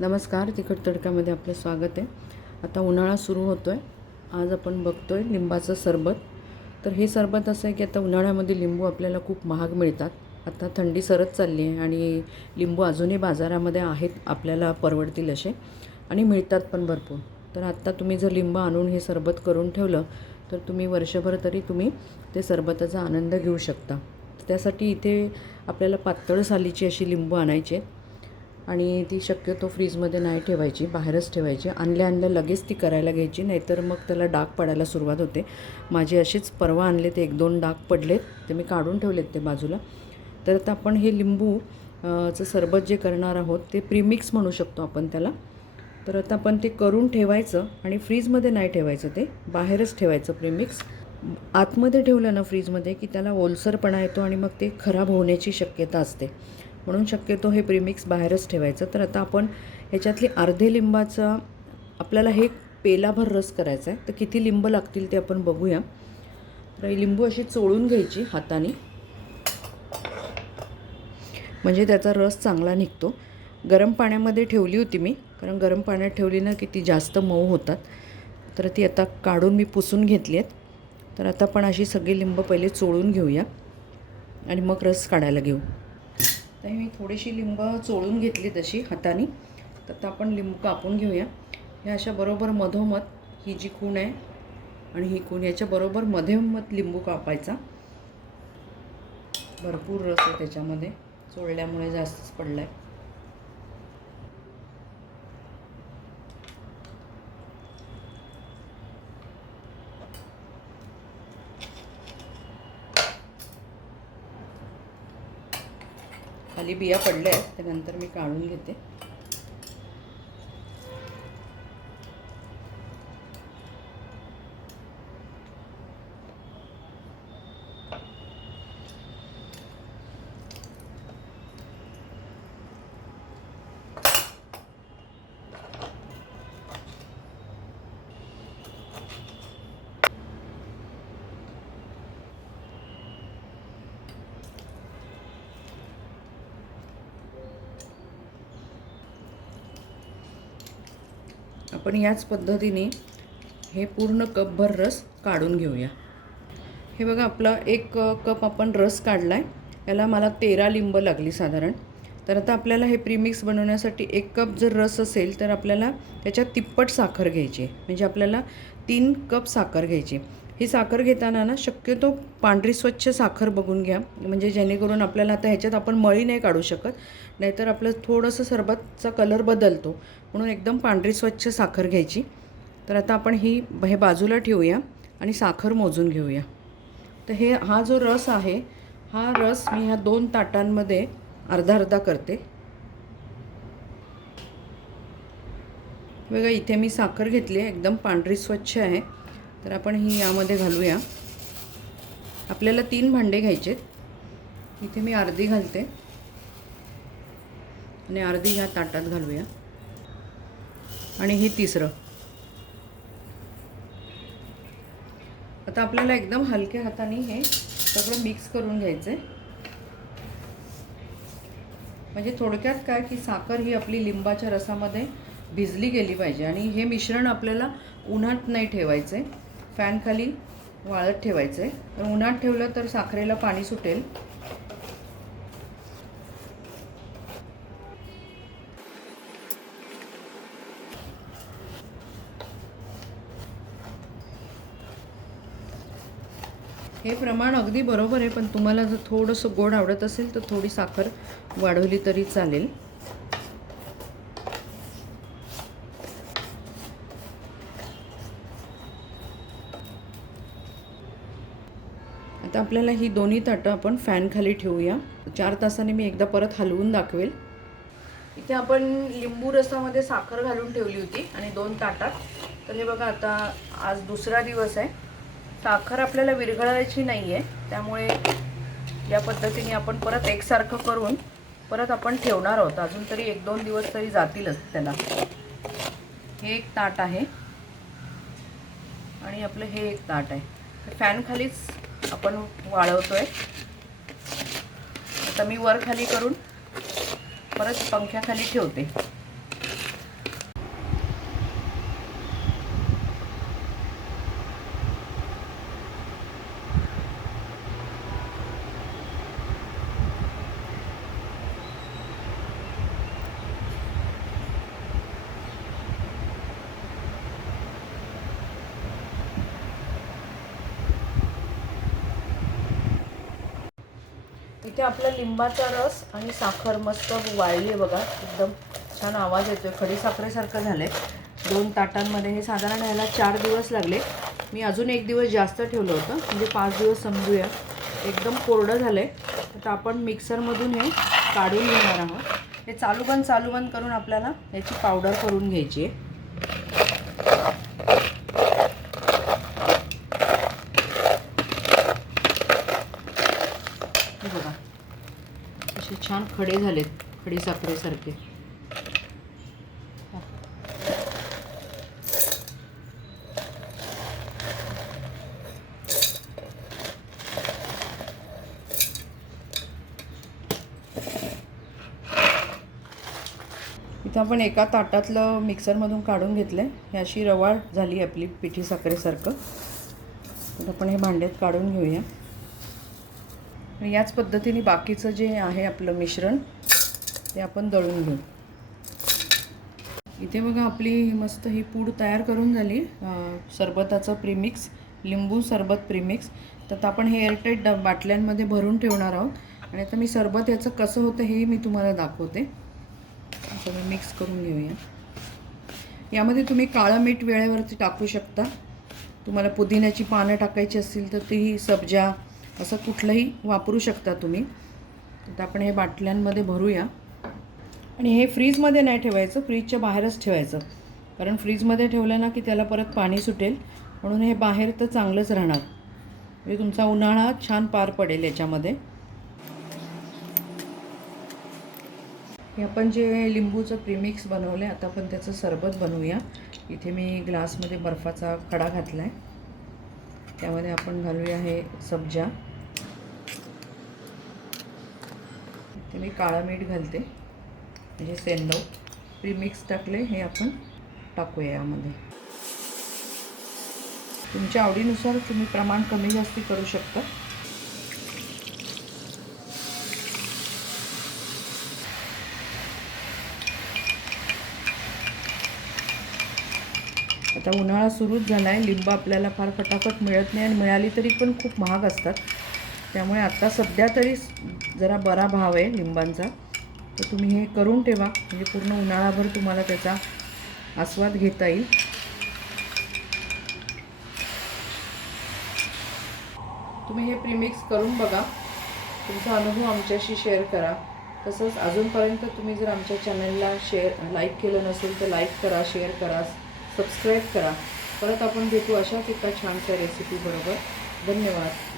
नमस्कार तिखट तडक्यामध्ये आपलं स्वागत आहे. आता उन्हाळा सुरू होतो आहे आज आपण बघतो आहे लिंबाचं सरबत. तर हे सरबत असं आहे की आता उन्हाळ्यामध्ये लिंबू आपल्याला खूप महाग मिळतात. आता थंडी सरत चालली आहे आणि लिंबू अजूनही बाजारामध्ये आहेत आपल्याला परवडतील असे. आणि मिळतात पण भरपूर. तर आत्ता तुम्ही जर लिंब आणून हे सरबत करून ठेवलं तर तुम्ही वर्षभर तरी तुम्ही ते सरबताचा आनंद घेऊ शकता. त्यासाठी इथे आपल्याला पातळ सालीची अशी लिंबू आणायची आहेत. आणि ती शक्यतो फ्रीजमध्ये नाही ठेवायची बाहेरच ठेवायची. आणल्या आणल्या लगेच ती करायला घ्यायची नाहीतर मग त्याला डाग पडायला सुरुवात होते. माझे असेच परवा आणले ते एक दोन डाग पडलेत ते मी काढून ठेवलेत ते बाजूला. तर आता आपण हे लिंबू चं सरबत जे करणार आहोत ते प्रीमिक्स म्हणू शकतो आपण त्याला. तर आता आपण ते करून ठेवायचं आणि फ्रीजमध्ये नाही ठेवायचं ते बाहेरच ठेवायचं प्रीमिक्स. आतमध्ये ठेवलं ना फ्रीजमध्ये की त्याला ओलसरपणा येतो आणि मग ते खराब होण्याची शक्यता असते. म्हणून शक्यतो हे प्रीमिक्स बाहेरच ठेवायचं. तर आता आपण ह्याच्यातली अर्धे लिंबाचा आपल्याला हे पेलाभर रस करायचा आहे तर किती लिंब लागतील ते आपण बघूया. तर ही लिंबू अशी चोळून घ्यायची हाताने. म्हणजे त्याचा रस चांगला निघतो. गरम पाण्यामध्ये ठेवली होती मी. कारण गरम पाण्यात ठेवली ना की ती जास्त मऊ होतात. तर ती आता काढून मी पुसून घेतली आहेत. तर आता आपण अशी सगळी लिंब पहिले चोळून घेऊया. आणि मग रस काढायला घेऊ. तर मी थोडीशी लिंब चोळून घेतली तशी हाताने. तर आता आपण लिंबू कापून घेऊया. ह्या अशा बरोबर मधोमध ही जी खूण आहे आणि ही खूण याच्या बरोबर मधोमध लिंबू कापायचा. भरपूर रस आहे त्याच्यामध्ये. चोळल्यामुळे जास्तच पडला आहे खाली बिया पडल्या आहेत त्यानंतर मी काढून घेते. आपण याच पद्धतीने हे पूर्ण कपभर रस काढून घेऊया. हे बघा आपला एक कप आपण रस काढला आहे याला मला तेरा लिंब लागली साधारण. तर आता आपल्याला हे प्रीमिक्स बनवण्यासाठी एक कप जर रस असेल तर आपल्याला त्याच्यात तिप्पट साखर घ्यायची आहे. म्हणजे आपल्याला तीन कप साखर घ्यायची ही साखर घेताना ना शक्यतो पांढरी स्वच्छ साखर बघून घ्या. म्हणजे जेणेकरून आपल्याला आता ह्याच्यात आपण मळी नाही काढू शकत. नाहीतर आपलं थोडंसं सरबतचा कलर बदलतो. म्हणून एकदम पांढरी स्वच्छ साखर घ्यायची. तर आता आपण ही हे बाजूला ठेवूया आणि साखर मोजून घेऊया. तर हे हा जो रस आहे हा रस मी ह्या दोन ताटांमध्ये अर्धा अर्धा करते. बघा इथे मी साखर घेतली आहे एकदम पांढरी स्वच्छ आहे. तर आपण ही यामध्ये घालूया. आपल्याला तीन भांडे घ्यायचे इथे मी अर्धी घालते. आणि अर्धी ह्या ताटात घालूया. आणि हे तिसरं. आता आपल्याला एकदम हलक्या हाताने हे सगळं मिक्स करून घ्यायचं आहे म्हणजे थोडक्यात काय की साखर ही आपली लिंबाच्या रसामध्ये भिजली गेली पाहिजे आणि हे मिश्रण आपल्याला उन्हात नाही ठेवायचं आहे फॅनखाली वाळत ठेवायचं आहे तर उन्हात ठेवलं तर साखरेला पाणी सुटेल. हे प्रमाण अगदी बरोबर आहे पण तुम्हाला जर थोडंसं गोड आवडत असेल तर थोडी साखर वाढवली तरी चालेल. आता आपल्याला ही दोन्ही ताटं आपण फॅनखाली ठेवूया. चार तासाने मी एकदा परत हलवून दाखवेल. इथे आपण लिंबू रसामध्ये साखर घालून ठेवली होती आणि दोन ताटात. तर हे बघा आता आज दुसरा दिवस आहे. साखर आपल्याला विरघळायची नाही आहे त्यामुळे या पद्धतीने आपण परत एकसारखं करून परत आपण ठेवणार आहोत. अजून तरी एक दोन दिवस तरी जातीलच त्याला. हे एक ताट आहे. आणि आपलं हे एक ताट आहे. फॅन खालीच आपण आहे आता मी वर खाली करून परत पंख्याखाली ठेवते. इथे आपला लिंबाचा रस आणि साखर मस्त वाळली आहे बघा. एकदम छान आवाज येतो खडी खडीसाखरेसारखं झालं आहे दोन ताटांमध्ये हे साधारण याला चार दिवस लागले. मी अजून एक दिवस जास्त ठेवलं होतं. म्हणजे पाच दिवस समजूया. एकदम कोरडं झालं आहे आता आपण मिक्सरमधून हे काढून घेणार आहोत. हे चालू बंद चालू बंद करून आपल्याला याची पावडर करून घ्यायची आहे हे बघा असे छान खडे झालेत खडी साखरेसारखे. इथं आपण एका ताटातलं मिक्सरमधून काढून घेतलं आहे ही अशी रवाळ झाली आपली पिठी साखरेसारखं. तर आपण हे भांड्यात काढून घेऊया. आणि याच पद्धतीने बाकीचं जे आहे आपलं मिश्रण ते आपण दळून घेऊ. इथे बघा आपली मस्त ही पूड तयार करून झाली. सरबताचं प्रीमिक्स लिंबू सरबत प्रीमिक्स तर आता आपण हे एअरटाईट बाटल्यांमध्ये भरून ठेवणार आहोत. आणि आता मी सरबत याचं कसं होतं हे मी तुम्हाला दाखवते. आता मी मिक्स करून घेऊया. यामध्ये तुम्ही काळं मीठ वेळेवरती टाकू शकता. तुम्हाला पुदिन्याची पानं टाकायची असतील तर ती सब्जा असं कुठलंही वापरू शकता तुम्ही. आता आपण हे बाटल्यांमध्ये भरूया. आणि हे फ्रीजमध्ये नाही ठेवायचं फ्रीजच्या बाहेरच ठेवायचं. कारण फ्रीजमध्ये ठेवलं ना की त्याला परत पाणी सुटेल. म्हणून हे बाहेर तर चांगलंच राहणार. म्हणजे तुमचा उन्हाळा छान पार पडेल याच्यामध्ये. हे आपण जे लिंबूचं प्रीमिक्स बनवलं आहे आता आपण त्याचं सरबत बनवूया. इथे मी ग्लासमध्ये बर्फाचा खडा घातला आहे त्यामध्ये आपण घालूया हे सब्जा. ते मी काळा मीठ घालते. म्हणजे सेंदव प्रीमिक्स टाकले हे आपण टाकूया यामध्ये. तुमच्या आवडीनुसार तुम्ही प्रमाण कमी जास्ती करू शकता. आता उन्हाळा सुरूच झाला आहे लिंब आपल्याला फार फटाफट मिळत नाही आणि मिळाली तरी पण खूप महाग असतात. त्यामुळे आत्ता सध्या तरी जरा बरा भाव आहे लिंबांचा. तर तुम्ही हे करून ठेवा. म्हणजे पूर्ण उन्हाळाभर तुम्हाला त्याचा आस्वाद घेता येईल. तुम्ही हे प्रीमिक्स करून बघा. तुमचा अनुभव आमच्याशी शेअर करा. तसंच अजूनपर्यंत तुम्ही जर आमच्या चॅनलला शेअर लाईक केलं नसेल तर लाईक करा शेअर करा सबस्क्राईब करा. परत आपण भेटू अशाच एका छानशा रेसिपीबरोबर धन्यवाद.